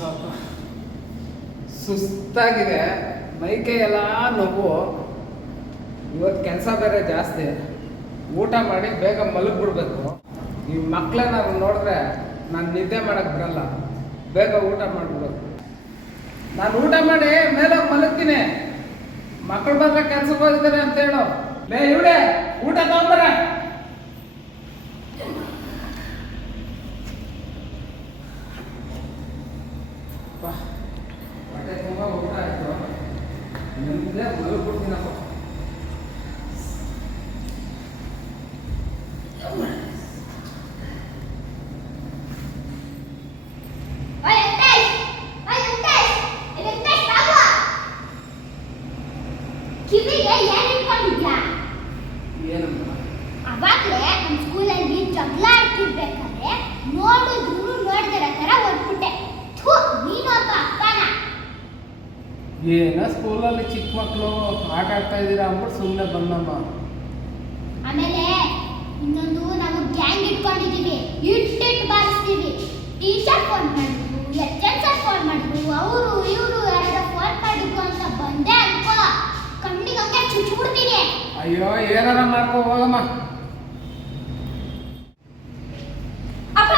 ಸ್ವಲ್ಪ ಸುಸ್ತಾಗಿದೆ, ಮೈಕೈ ಎಲ್ಲ ನೋವು. ಇವತ್ತು ಕೆಲಸ ಬೇರೆ ಜಾಸ್ತಿ. ಊಟ ಮಾಡಿ ಬೇಗ ಮಲಗಿಬಿಡ್ಬೇಕು. ಈ ಮಕ್ಕಳೇನಾದ್ರು ನೋಡಿದ್ರೆ ನಾನು ನಿದ್ದೆ ಮಾಡೋಕ್ಕೆ ಬರಲ್ಲ. ಬೇಗ ಊಟ ಮಾಡಿಬಿಡ್ಬೇಕು. ನಾನು ಊಟ ಮಾಡಿ ಮೇಲೆ ಮಲಗ್ತೀನಿ. ಮಕ್ಕಳು ಬಂದ್ರೆ ಕೆಲ್ಸಕ್ಕೆ ಹೋಗಿದ್ದಾರೆ ಅಂತ ಹೇಳು. ಲೇ ಇವಡೆ ಊಟ ತಗೊಂಬರ. ಹೊಟ್ಟೆ ತುಂಬ ಊಟ ಆಯ್ತು. ನಿಮ್ದೆ ಮಲಗ್ಬಿಡ್ತೀನಪ್ಪ. ಅವಾಗಲೇ ನಮ್ಮ ಸ್ಕೂಲಲ್ಲಿ ಜಗಳ ಆಡ್ತಿರ್ಬೇಕಾದ್ರೆ ನೋಡಿದಿರ ತರ ಹೊರಟ್ಬಿಟ್ಟೆ. ನೀನು ಅಪ್ಪ ಅಪ್ಪನ ಏನೋ ಸ್ಕೂಲಲ್ಲಿ ಚಿಕ್ಕ ಮಕ್ಕಳು ಆಟ ಆಡ್ತಾ ಇದ್ದೀರಾ ಅಂದ್ಬಿಟ್ಟು ಸುಮ್ಮನೆ ಬಂದಮ್ಮ. ಆಮೇಲೆ ಇನ್ನೊಂದು ನಾವು ಗ್ಯಾಂಗ್ ಇಟ್ಕೊಂಡಿದ್ದೀವಿ. ಇಟ್ಟಿಟ್ಟು ಬಾರಿಸ್ತೀವಿ. ಟೀಚರ್ ಫೋನ್ ಮಾಡಿದ್ರು, ಲೆಕ್ಚರ್ ಸರ್ ಫೋನ್ ಮಾಡಿದ್ರು, ಅವರು ಇವರು ಯಾರೋ ಫೋನ್ ಮಾಡಿದ್ರು ಅಂತ ಬಂದೆ ಅನ್ಕೋ, ಕಣ್ಣಿಗೆ ಹಂಗೆ ಚುಚ್ಚಿಬಿಡ್ತೀನಿ. ಅಯ್ಯೋ ಏನಾರ ಮಾಡ್ಕೊ ಹೋಗಮ್ಮ. ಅಪ್ಪ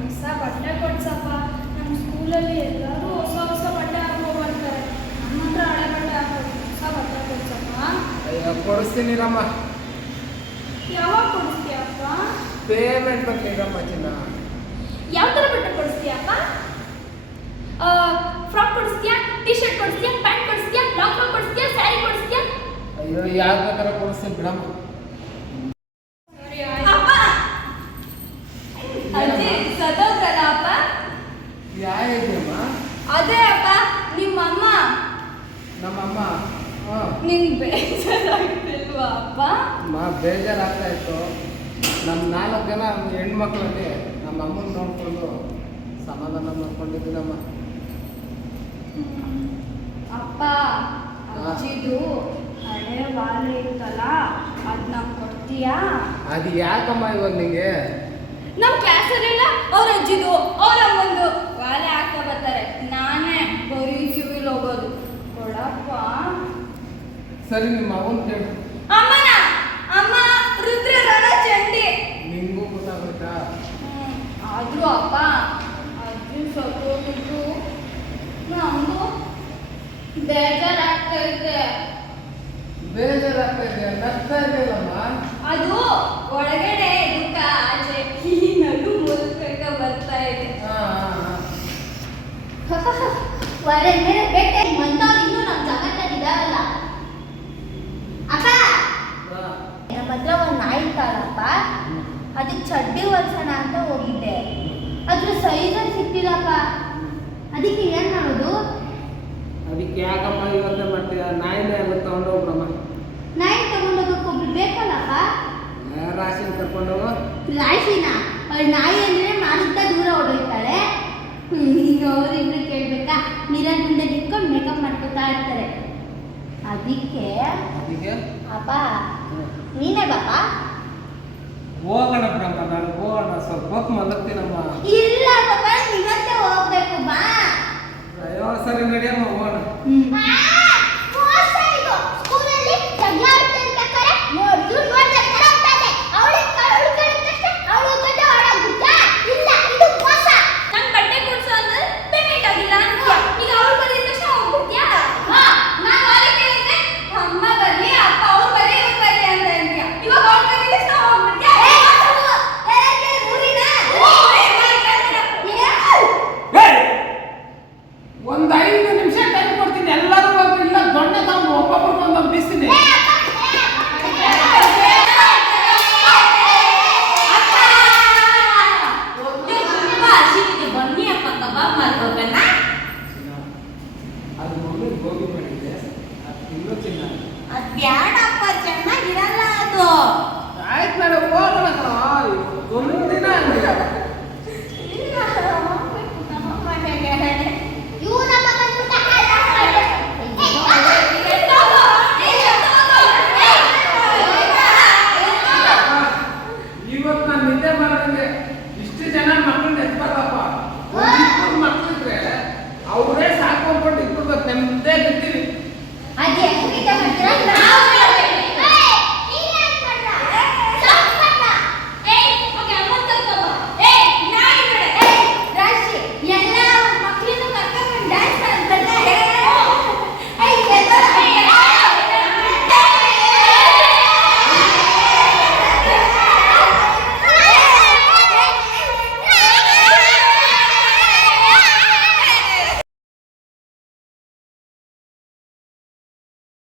ಹೊಸ ಬಟ್ಟೆ ಕೊಡ್ಸಪ್ಪ. ನಮ್ಮ ಸ್ಕೂಲಲ್ಲಿ ಎಲ್ಲರೂ ಹೊಸ ಬಟ್ಟೆ ಹಾಕೋ ಬರ್ತಾರೆ. ನಮ್ಮ ಹತ್ರ ಹಳೆ ಬಟ್ಟೆ ಹಾಕೋದು. ಹೊಸ ಬಟ್ಟೆ ಕೊಡ್ಸಪ್ಪ. ಅಯ್ಯೋ ಕೊಡಿಸ್ತೀನಿ ರಮ್ಮ. ಯಾವಾಗ ಕೊಡಿಸ್ತೀಯಪ್ಪ? ಪೇಮೆಂಟ್ ಬರ್ಲಿರಮ್ಮ ಚಿನ್ನ. ಯಾವ ಥರ ಬಟ್ಟೆ ಕೊಡಿಸ್ತೀಯಪ್ಪ? ಫ್ರಾಕ್ ಕೊಡಿಸ್ತೀಯಾ, ಟೀ ಶರ್ಟ್ ಕೊಡಿಸ್ತೀಯಾ, ಪ್ಯಾಂಟ್ ಕೊಡಿಸ್ತೀಯಾ, ಲಾಂಗ್ ಫ್ರಾಕ್ ಕೊಡಿಸ್ತೀಯಾ, ಸ್ಯಾರಿ ಕೊಡಿಸ್ತೀಯಾ? ಅಯ್ಯೋ ಯಾವ್ದು ಬೇಕಾದ್ರೆ ಕೊಡಿಸ್ತೀನಿ ಬಿಡಮ್ಮ. ಅಪ್ಪ ಅಜ್ಜಿ ಸದೋದ್ರಲ್ಲ ಅಪ್ಪ. ಯಾರಿದೆಯಮ್ಮ? ಅದೇ ಅಪ್ಪ ನಿಮ್ಮಮ್ಮ. ನಮ್ಮಮ್ಮ. ನಿನ್ ಬೇಜಾರಾಗ್ತಿಲ್ವಾ ಅಪ್ಪ? ಬೇಜಾರಾಗ್ತಾ ಇತ್ತು. ನಮ್ಮ 4 ಜನ ಹೆಣ್ಮಕ್ಳಲ್ಲಿ ನಮ್ಮ ಅಮ್ಮನ ನೋಡ್ಕೊಂಡು ಸಮಾಧಾನ ಮಾಡ್ಕೊಂಡಿದ್ದೀನಮ್ಮ. ಅಪ್ಪ ಅಜ್ಜಿದು ಹಳೆ ವಾಲೆ ಇತ್ತಲ್ಲ, ಅದನ್ನ ಕೊಡ್ತೀಯಾ? ಅದು ಯಾಕಮ್ಮ ಇವಾಗ ನಿಂಗೆ? ನಮ್ಮ ಕ್ಲಾಸಲ್ಲೆಲ್ಲ ಅವ್ರ ಅಜ್ಜಿದು ಅವ್ರ ಅಮ್ಮಂದು ವಾಲೆ ಹಾಕೋ ಬರ್ತಾರೆ. ನಾನೇ ಬರೀ ಕಿವಿಲ್ ಹೋಗೋದು. ಕೊಡಪ್ಪ. ಸರಿ ನಿಮ್ಮ ಅವನ್ ಕೇಳು. ಅಮ್ಮನ ಅಮ್ಮ ರುದ್ರ ರಣ ಚಂಡಿ. ನಿಂಗೂ ಗೊತ್ತಾಗ್ಬೇಕಾ? ಆದ್ರೂ ಅಪ್ಪ ಅಜ್ಜಿ ಸತ್ತೋಗಿದ್ದು ನಮಗೂ ಬೇಜಾರಾಗ್ತೈತೆ. ಬೇಜಾರಾಗ್ತಾ ಇದೆ, ನಗ್ತಾ ಇದೆಯಲ್ಲಮ್ಮ. ಅದು ಒಳಗಡೆ ದುಃಖ, ಆಚೆ ಈ ನಡು ಮೂಲಕ ಬರ್ತಾ ಇದೆ. ಹೊರ ಮೇಲೆ ಬೆಟ್ಟ ಮಂದವ್ರು ಇನ್ನೂ ನಮ್ಮ ಜಗತ್ತಲ್ಲಿದ್ದಾರಲ್ಲ. ಅಪ್ಪ ನಮ್ಮ ಹತ್ರ ಒಂದು ನಾಯಿ ಇತ್ತಲ್ಲಪ್ಪ, ಅದಕ್ಕೆ ಚಡ್ಡಿ ಹೊಲ್ಸೋಣ ಅಂತ ಹೋಗಿದ್ದೆ. ಅದ್ರ ಸೈಜಲ್ಲಿ ಸಿಕ್ತಿಲ್ಲಪ್ಪ. ಅದಕ್ಕೆ ಏನು ಮಾಡೋದು? ಅದಕ್ಕೆ ಯಾಕಮ್ಮ ಇವತ್ತೇ ಮಾಡ್ತೀಯ? ನಾಯಿನೇ ಎಲ್ಲ ತಗೊಂಡೋಗ್ರಮ್ಮ. ನಾಯಿ ತಗೊಂಡೋಗಕ್ಕೆ ಒಬ್ರು ಬೇಕಲ್ಲಪ್ಪ. ರಾಶಿನ ಕರ್ಕೊಂಡೋಗು. ರಾಶಿನ ಅವಳು ನಾಯಿ ಅಂದರೆ ಮಾರುತ್ತಾ ದೂರ ಹೊಡೋಯ್ತಾಳೆ. ಇನ್ನು ಅವರಿಬ್ರು ಕೇಳ್ಬೇಕಾ? ಮಿರರ್ ಮುಂದೆ ನಿಂತ್ಕೊಂಡು ಮೇಕಪ್ ಮಾಡ್ಕೊತಾ ಇರ್ತಾರೆ. ಅದಕ್ಕೆ ಅಪ್ಪ ನೀನೇ ಬಾಪ. ಹೋಗೋಣ ಬಿಡಮ್ಮ, ನಾನು ಹೋಗೋಣ. ಸ್ವಲ್ಪ ಹೊತ್ತು ಮಲಗ್ತೀನಮ್ಮ. ಇಲ್ಲ ಪಾಪ, ಇವತ್ತೇ ಹೋಗ್ಬೇಕು ಬಾ. ಅಯ್ಯೋ ಸರಿ ನಡಿಯಮ್ಮ ಹೋಗೋಣ. ಸ್ಕೂಲಲ್ಲಿ ಜಗಳ ಆಡ್ತಿರ್ಬೇಕಾದ್ರೆ ನೋಡಿದ್ರು ನೋಡ್ದೆ ತರ ಆಗ್ತದೆ. ಅವಳಿಗೆ ಕಳಿದ ತಕ್ಷಣ ಅವಳು ಗಡ್ಡ ಹೊರಗ್ಬಿಟ್ಟ. ಇಲ್ಲ, ಇದು ಮೋಸ. ನಂಗೆ ಬಟ್ಟೆ ಕೊಡ್ಸು ಅಂದ್ರೆ ಪೇಮೆಂಟ್ ಆಗಿಲ್ಲ ಅಂತೀಯ. ಈಗ ಅವ್ರು ಬರೀದ ತಕ್ಷಣ ಹೋಗ್ಬಿಡ್ತೀಯಾ? ನಾನು ಅವ್ರಿಗೆ ಕೇಳಿದ್ರೆ ಅಮ್ಮ ಬರ್ಲಿ, ಅಪ್ಪ ಅವ್ರು ಬರ್ಲಿ, ಇವ್ರು ಬರ್ಲಿ ಅಂತ ಅಂತೀಯ. ಇವಾಗ ಅವ್ರು ಬರೀದ ತಕ್ಷಣ ಹೋಗ್ಬಿಡ್ತೀಯಾ? ಒಂದು 5 ನಿಮಿಷ ಟೈಮ್ ಕೊಡ್ತೀನಿ. ಎಲ್ಲರೂ ಹೋಗಿ ಇಲ್ಲ ದೊಡ್ಡ ತಗೊಂಡು ಒಬ್ಬೊಬ್ಬರು ಬಂದು ಬೀಸ್ತೀನಿ. ಬನ್ನಿ ಅಪ್ಪ ಕಬಾಬ್ ಮಾಡ್ಕೋಬೇಕನ್ನ. ಅದು ಮಗುಗೆ ಗೋಬಿ ಮಾಡಿದ್ದೆ, ಅದು ತಿನ್ನೋ ಚಿನ್ನ. ಅದ್ಯಾಡಪ್ಪ ಚೆನ್ನಾಗಿರಲ್ಲ ಅದು. ಆಯ್ತು ನಾಳೆ